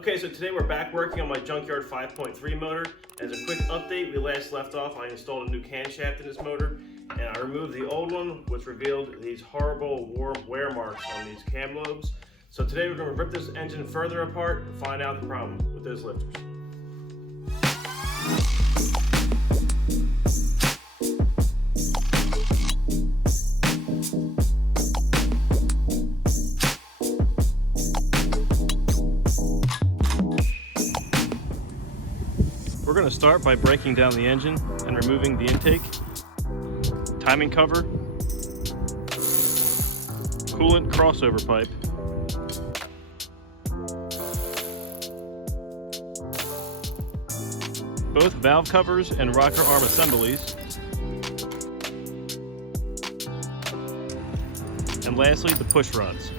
Okay, so today we're back working on my Junkyard 5.3 motor. As a quick update, we last left off, I installed a new camshaft in this motor, and I removed the old one, which revealed these horrible warm wear marks on these cam lobes. So today we're going to rip this engine further apart and find out the problem with those lifters. We're going to start by breaking down the engine and removing the intake, timing cover, coolant crossover pipe, both valve covers and rocker arm assemblies, and lastly the push rods.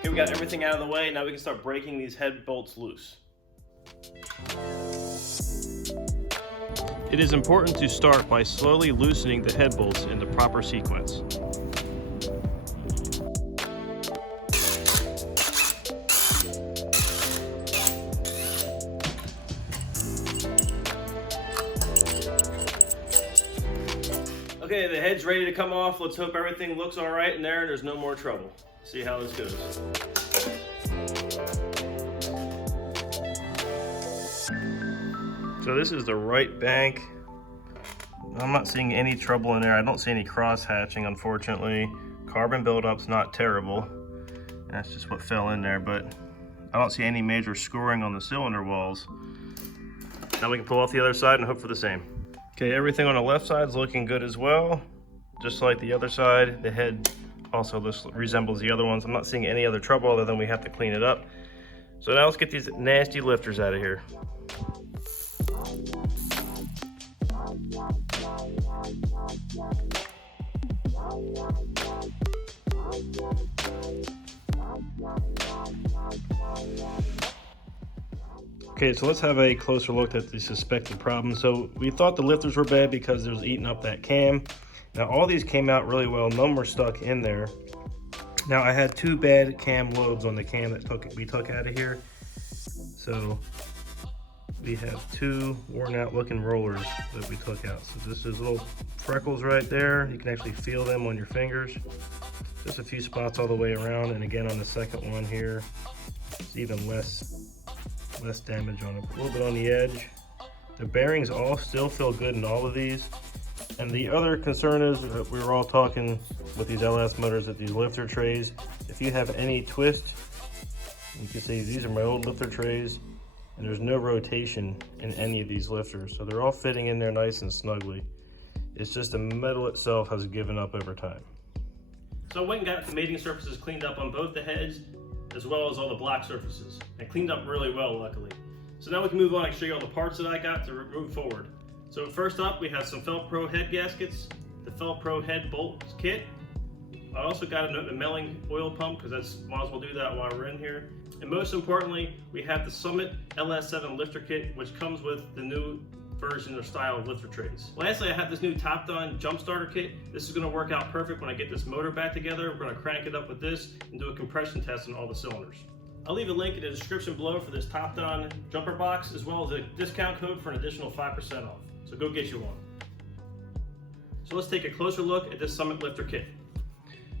Okay, we got everything out of the way. Now we can start breaking these head bolts loose. It is important to start by slowly loosening the head bolts in the proper sequence. Okay, the head's ready to come off. Let's hope everything looks all right in there and there's no more trouble. See how this goes. So this is the right bank. I'm not seeing any trouble in there. I don't see any cross hatching, unfortunately. Carbon buildup's not terrible. That's just what fell in there, but I don't see any major scoring on the cylinder walls. Now we can pull off the other side and hope for the same. Okay, everything on the left side is looking good as well. Just like the other side, the head also resembles the other ones. I'm not seeing any other trouble other than we have to clean it up. So now let's get these nasty lifters out of here. Okay, so let's have a closer look at the suspected problem. So we thought the lifters were bad because it was eating up that cam. Now all these came out really well, none were stuck in there. Now I had two bad cam lobes on the cam that we took out of here. So we have two worn out looking rollers that we took out. So this is little freckles right there. You can actually feel them on your fingers. Just a few spots all the way around. And again on the second one here, it's even less damage on it. A little bit on the edge. The bearings all still feel good in all of these. And the other concern is that we were all talking with these LS motors that these lifter trays, if you have any twist, you can see these are my old lifter trays, and there's no rotation in any of these lifters. So they're all fitting in there nice and snugly. It's just the metal itself has given up over time. So I went and got the mating surfaces cleaned up on both the heads as well as all the black surfaces, and cleaned up really well, luckily. So now we can move on and show you all the parts that I got to move forward. So first up, we have some Felpro head gaskets, the Felpro head bolt kit. I also got a milling oil pump because might as well do that while we're in here. And most importantly, we have the Summit LS7 lifter kit, which comes with the new version or style of lifter trays. Lastly, I have this new TOPDON jump starter kit. This is going to work out perfect when I get this motor back together. We're going to crank it up with this and do a compression test on all the cylinders. I'll leave a link in the description below for this TOPDON Jumper Box, as well as a discount code for an additional 5% off. So go get you one. So let's take a closer look at this Summit lifter kit.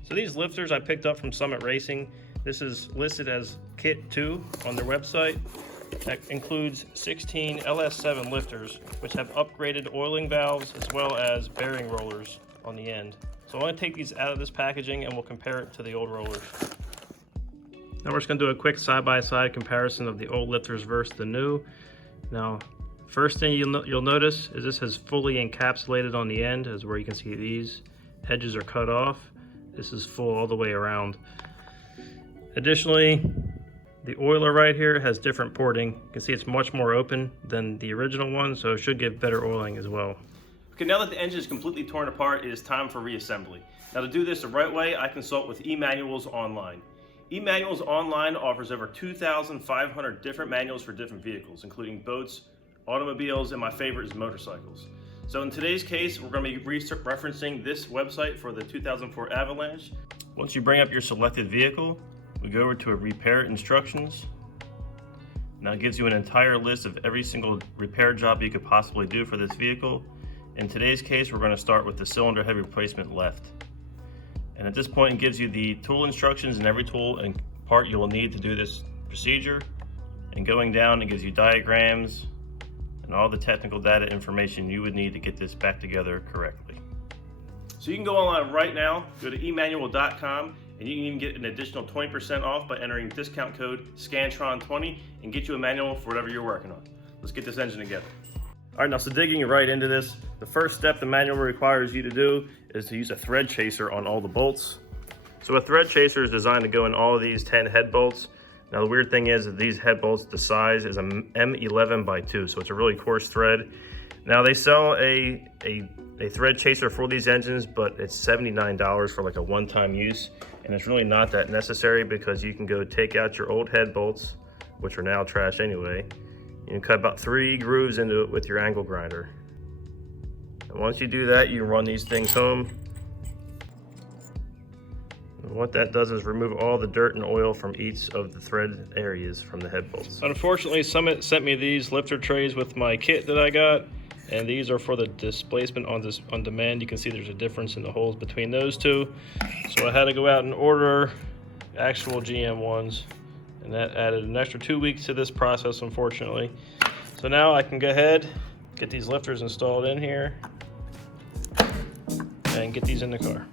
So these lifters I picked up from Summit Racing. This is listed as Kit 2 on their website. That includes 16 LS7 lifters, which have upgraded oiling valves as well as bearing rollers on the end. So I'm going to take these out of this packaging and we'll compare it to the old rollers. Now we're just going to do a quick side-by-side comparison of the old lifters versus the new. Now, first thing you'll notice is this has fully encapsulated on the end, as where you can see these edges are cut off. This is full all the way around. Additionally, the oiler right here has different porting. You can see it's much more open than the original one, so it should give better oiling as well. Okay, now that the engine is completely torn apart, it is time for reassembly. Now to do this the right way, I consult with Emanualonline. Emanualonline offers over 2,500 different manuals for different vehicles, including boats, automobiles, and my favorite is motorcycles. So in today's case, we're going to be referencing this website for the 2004 Avalanche. Once you bring up your selected vehicle, we go over to a repair instructions, Now it gives you an entire list of every single repair job you could possibly do for this vehicle. In today's case, we're going to start with the cylinder head replacement left. And at this point, it gives you the tool instructions and every tool and part you will need to do this procedure. And going down, it gives you diagrams and all the technical data information you would need to get this back together correctly. So you can go online right now, go to Emanual.com, and you can even get an additional 20% off by entering discount code SCANTRON20 and get you a manual for whatever you're working on. Let's get this engine together. All right, now so digging right into this, the first step the manual requires you to do is to use a thread chaser on all the bolts. So a thread chaser is designed to go in all of these 10 head bolts. Now the weird thing is that these head bolts, the size is a M11 by 2, so it's a really coarse thread. Now they sell a thread chaser for these engines, but it's $79 for like a one-time use, and it's really not that necessary because you can go take out your old head bolts, which are now trash anyway. You can cut about 3 grooves into it with your angle grinder. And once you do that, you can run these things home. And what that does is remove all the dirt and oil from each of the thread areas from the head bolts. Unfortunately, Summit sent me these lifter trays with my kit that I got, and these are for the displacement on demand. You can see there's a difference in the holes between those two. So I had to go out and order actual GM ones, and that added an extra 2 weeks to this process, unfortunately. So now I can go ahead, get these lifters installed in here, and get these in the car.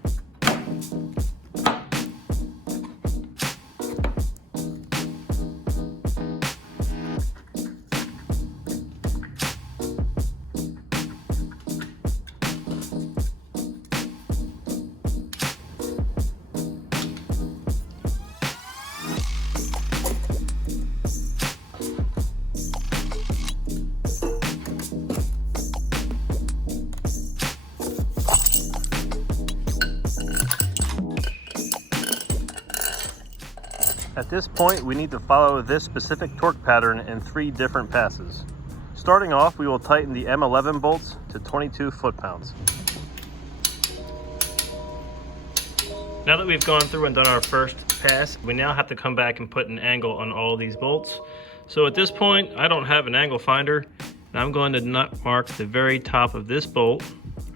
At this point, we need to follow this specific torque pattern in 3 different passes. Starting off, we will tighten the M11 bolts to 22 foot-pounds. Now that we've gone through and done our first pass, we now have to come back and put an angle on all these bolts. So at this point, I don't have an angle finder, and I'm going to nut mark the very top of this bolt,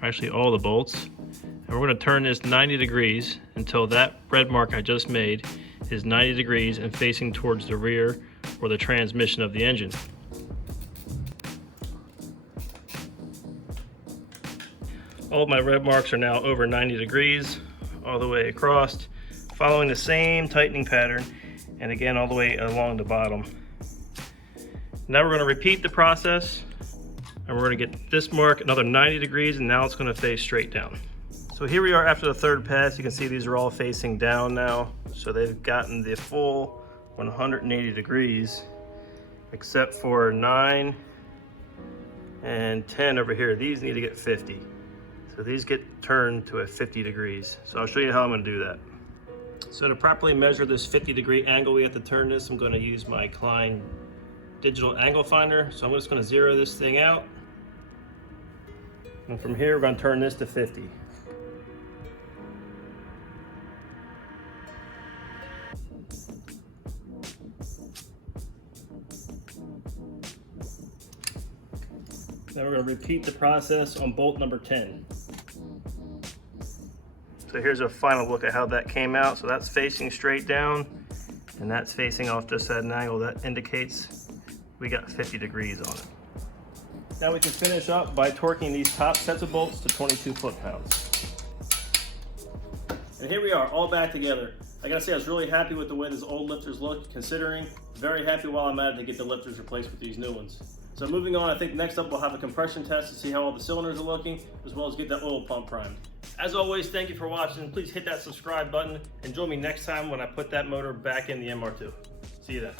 actually all the bolts, and we're going to turn this 90 degrees until that red mark I just made is 90 degrees and facing towards the rear or the transmission of the engine. All of my red marks are now over 90 degrees all the way across, following the same tightening pattern, and again all the way along the bottom. Now we're going to repeat the process, and we're going to get this mark another 90 degrees, and now it's going to face straight down. So here we are after the third pass. You can see these are all facing down now. So they've gotten the full 180 degrees, except for 9 and 10 over here. These need to get 50. So these get turned to a 50 degrees. So I'll show you how I'm gonna do that. So to properly measure this 50-degree angle we have to turn this, I'm gonna use my Klein digital angle finder. So I'm just gonna zero this thing out. And from here, we're gonna turn this to 50. Now we're going to repeat the process on bolt number 10. So here's a final look at how that came out. So that's facing straight down, and that's facing off just at an angle. That indicates we got 50 degrees on it. Now we can finish up by torquing these top sets of bolts to 22 foot-pounds. And here we are, all back together. I gotta say, I was really happy with the way these old lifters look, considering. Very happy while I'm at it to get the lifters replaced with these new ones. So moving on, I think next up we'll have a compression test to see how all the cylinders are looking, as well as get that oil pump primed. As always, thank you for watching. Please hit that subscribe button and join me next time when I put that motor back in the MR2. See you then.